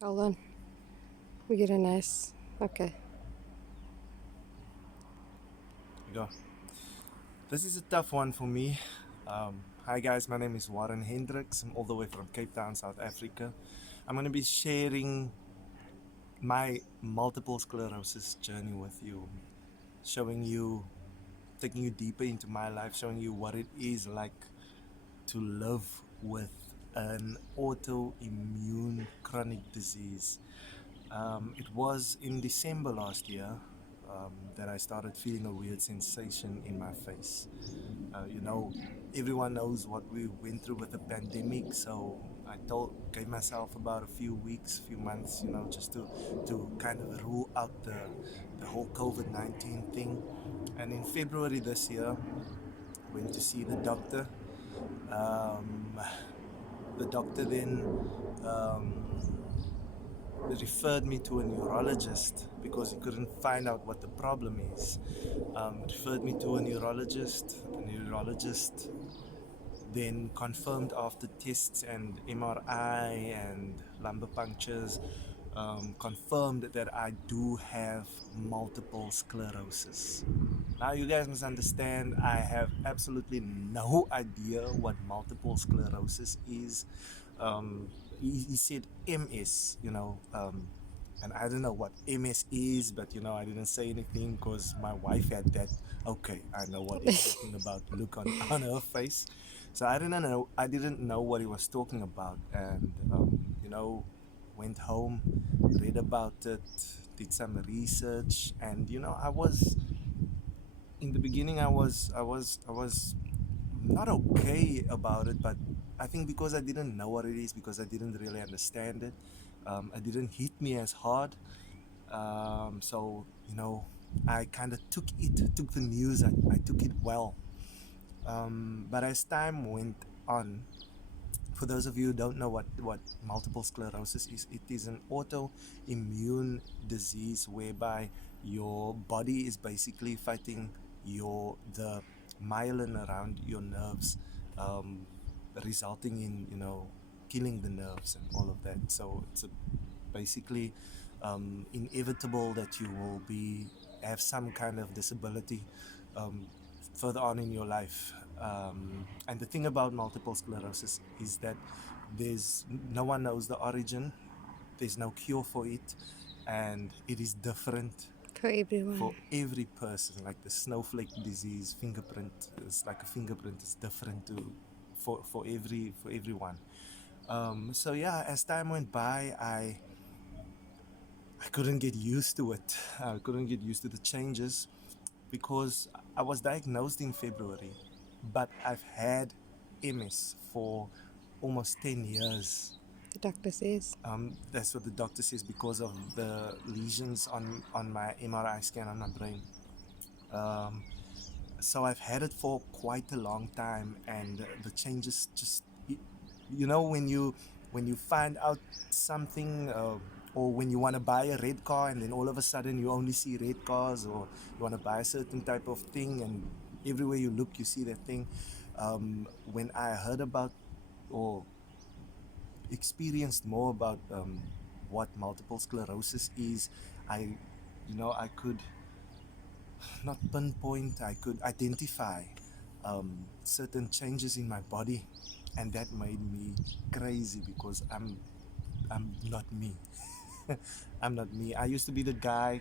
Hold on. We get a nice. Okay. We go. This is a tough one for me. Hi guys, my name is Warren Hendricks. I'm all the way from Cape Town, South Africa. I'm going to be sharing my multiple sclerosis journey with you, showing you, taking you deeper into my life, showing you what it is like to live with an autoimmune chronic disease. It was in December last year that I started feeling a weird sensation in my face. You know, everyone knows what we went through with the pandemic, so gave myself about a few weeks, few months, just to kind of rule out the whole COVID-19 thing. And in February this year, went to see the doctor. Um, the doctor then referred me to a neurologist because he couldn't find out what the problem is. Referred me to a neurologist. The neurologist then confirmed after tests and MRI and lumbar punctures, confirmed that I do have multiple sclerosis. Now, you guys must understand, I have absolutely no idea what multiple sclerosis is. He said MS, and I don't know what MS is, but I didn't say anything because my wife had that. Okay, I know what he's talking about. Look on her face. So I didn't know what he was talking about, and went home, read about it, did some research, and I was in the beginning. I was not okay about it, but I think because I didn't know what it is, because I didn't really understand it, it didn't hit me as hard. So I kind of took the news. I took it well. But as time went on, for those of you who don't know what multiple sclerosis is, it is an autoimmune disease whereby your body is basically fighting the myelin around your nerves, um, resulting in killing the nerves and all of that. So it's basically inevitable that you will be have some kind of disability um, further on in your life. And the thing about multiple sclerosis is that there's no one knows the origin. There's no cure for it, and it is different For everyone. for every person. Like the snowflake disease, fingerprint is like a fingerprint. It's different for everyone. So yeah, as time went by, I couldn't get used to it. I couldn't get used to the changes because I was diagnosed in February, but I've had MS for almost 10 years. The doctor says. That's what the doctor says because of the lesions on my MRI scan on my brain. Um, so I've had it for quite a long time, and the changes just, when you find out something, or when you want to buy a red car and then all of a sudden you only see red cars, or you want to buy a certain type of thing and everywhere you look you see that thing. When I heard about or experienced more about what multiple sclerosis is, I could not pinpoint, I could identify certain changes in my body, and that made me crazy because I'm not me. I'm not me. I used to be the guy,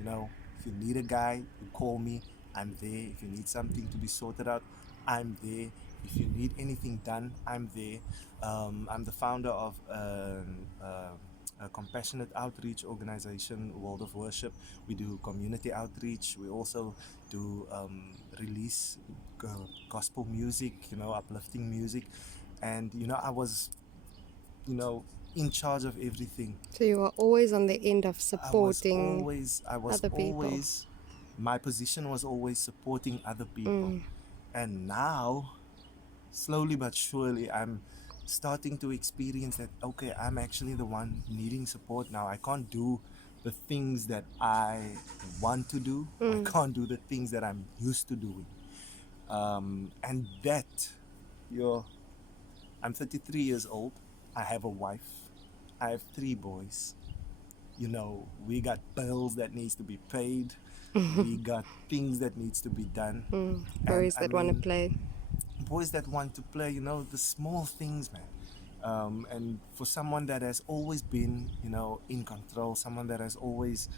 if you need a guy, you call me, I'm there. If you need something to be sorted out, I'm there. If you need anything done, I'm there. I'm the founder of a compassionate outreach organization, World of Worship. We do community outreach. We also do release gospel music, uplifting music. And, I was, you know, in charge of everything. So you are always on the end of I was supporting always, I was other people. always, my position was always supporting other people. Mm. And now, slowly but surely, I'm starting to experience that, okay, I'm actually the one needing support now. I can't do the things that I want to do. I can't do the things that I'm used to doing. And that, I'm 33 years old. I have a wife. I have three boys. You know, we got bills that needs to be paid. We got things that needs to be done. And Boys I that want to mean, play. boys that want to play, you know, the small things, man. And for someone that has always been, you know, in control, someone that has always,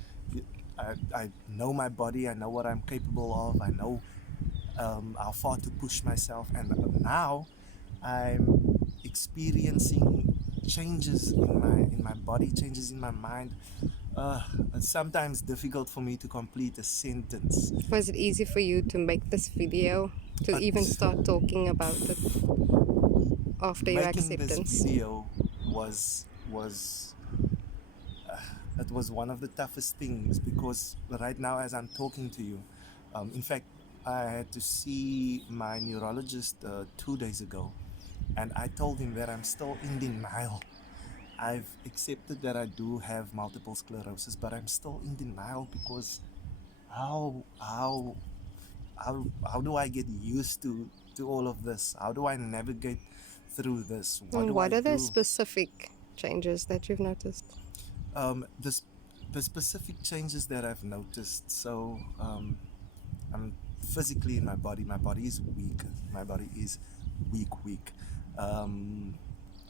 I know my body, I know what I'm capable of, I know how far to push myself, and now I'm experiencing changes in my body, changes in my mind. Uh, it's sometimes difficult for me to complete a sentence. Was it easy for you to make this video, to even It, start talking about it after your making this acceptance? video was it was one of the toughest things because right now as I'm talking to you, in fact, I had to see my neurologist 2 days ago, and I told him that I'm still in denial. I've accepted that I do have multiple sclerosis, but I'm still in denial because how how how do I get used to all of this? How do I navigate through this? What And do I what are the do? specific changes that you've noticed? The the specific changes that I've noticed. So I'm physically in my body. My body is weak. My body is weak. Um,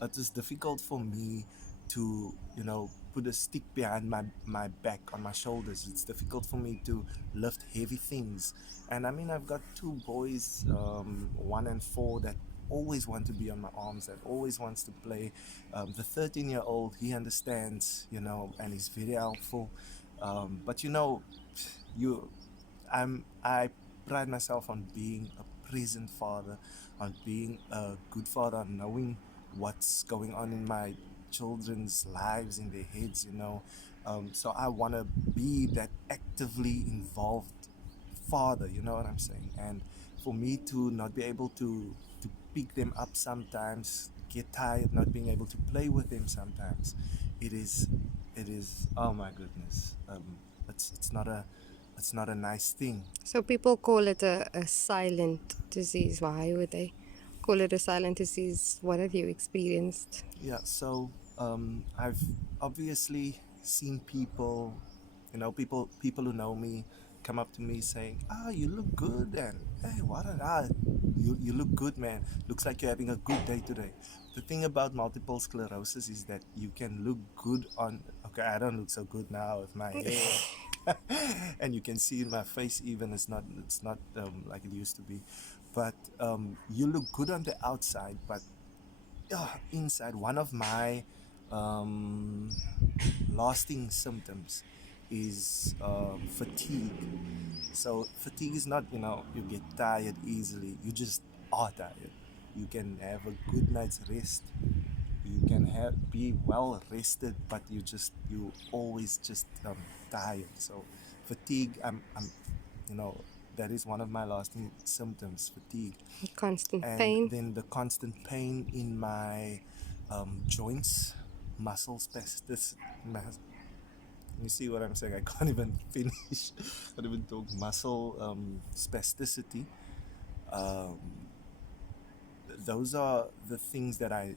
it is difficult for me to, you know, put a stick behind my back on my shoulders. It's difficult for me to lift heavy things. And I mean, I've got two boys, 1 and 4, that always want to be on my arms, that always wants to play. The 13-year-old, he understands, you know, and he's very helpful. But you know, you I pride myself on being a present father, on being a good father, on knowing what's going on in my children's lives, in their heads, you know. So I want to be that actively involved father, you know what I'm saying? And for me to not be able to pick them up sometimes, get tired not being able to play with them sometimes, it is oh my goodness. It's not a nice thing. So people call it a silent disease. Why would they call it a silent disease? What have you experienced? Yeah, so I've obviously seen people, you know, people who know me come up to me saying, "Ah, you look good," and "Hey, what are that? You look good, man. Looks like you're having a good day today." The thing about multiple sclerosis is that you can look good on. Okay, I don't look so good now with my hair. And you can see in my face even it's not like it used to be, but you look good on the outside, but inside, one of my um, lasting symptoms is fatigue. So fatigue is not, you know, you get tired easily. You just are tired. You can have a good night's rest. You can have be well rested, but you always just tired. So fatigue, you know, that is one of my lasting symptoms, fatigue. Constant And pain. then the constant pain in my joints, muscle spasticity. You see what I'm saying? I can't even finish. Can't even talk. Muscle spasticity. Um, those are the things that I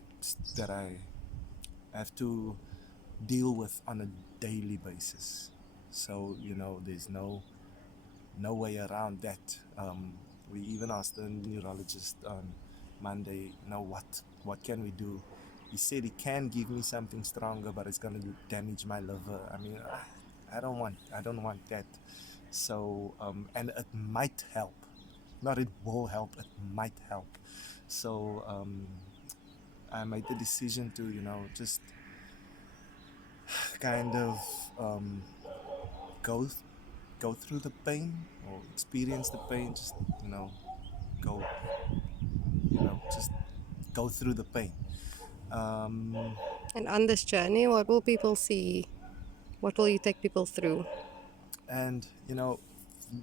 have to deal with on a daily basis. So you know, there's no way around that. We even asked the neurologist on Monday, you know, what can we do? He said he can give me something stronger, but it's gonna damage my liver. I mean, I don't want that. So, and it might help, not it will help. It might help. So, I made the decision to, you know, just kind of um, go go through the pain or experience the pain. Just you know, go just go through the pain. um, And on this journey, what will people see? What will you take people through? and you know,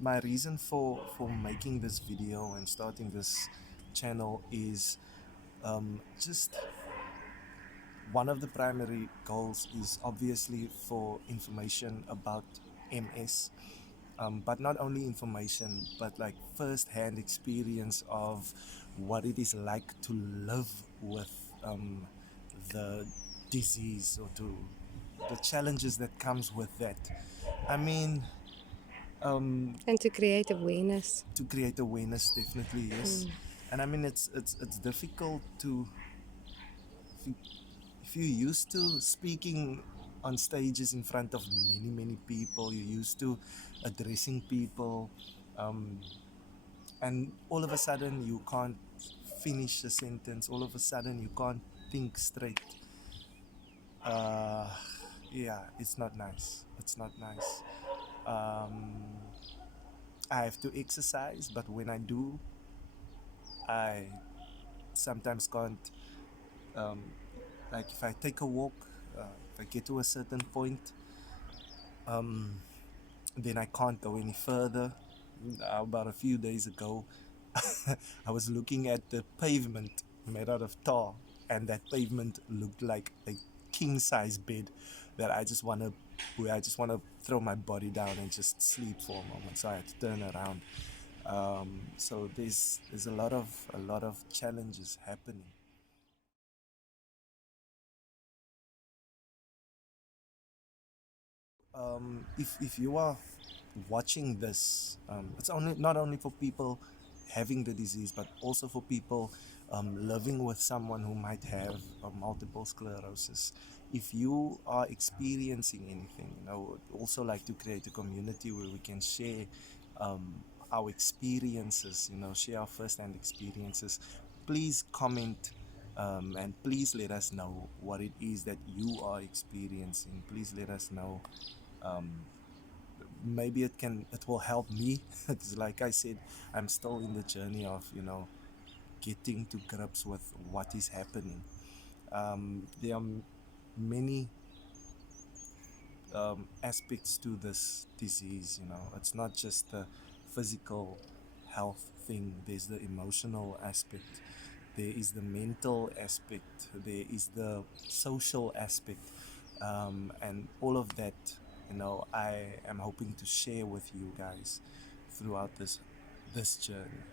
my reason for making this video and starting this channel is just one of the primary goals is obviously for information about MS, but not only information, but like first-hand experience of what it is like to live with the disease or to the challenges that comes with that. I mean, um, And to create awareness. to create awareness, definitely yes. And I mean, it's difficult to if you, if you're used to speaking on stages in front of many people, you're used to addressing people, um, and all of a sudden you can't finish a sentence. All of a sudden you can't think straight. Uh, yeah, it's not nice. It's not nice. Um, I have to exercise, but when I do, I sometimes can't. Um, like if I take a walk, if I get to a certain point, um, then I can't go any further. About a few days ago, I was looking at the pavement made out of tar, and that pavement looked like a king size bed that where I just want to throw my body down and just sleep for a moment. So I had to turn around. So there's a lot of challenges happening. If you are watching this, it's only not only for people having the disease, but also for people living with someone who might have multiple sclerosis. If you are experiencing anything, also like to create a community where we can share our experiences, share our first-hand experiences. Please comment and please let us know what it is that you are experiencing. Please let us know. um, Maybe it will help me. It's like I said, I'm still in the journey of getting to grips with what is happening. There are many aspects to this disease. It's not just the physical health thing. There's the emotional aspect, there is the mental aspect, there is the social aspect, and all of that, I am hoping to share with you guys throughout this journey.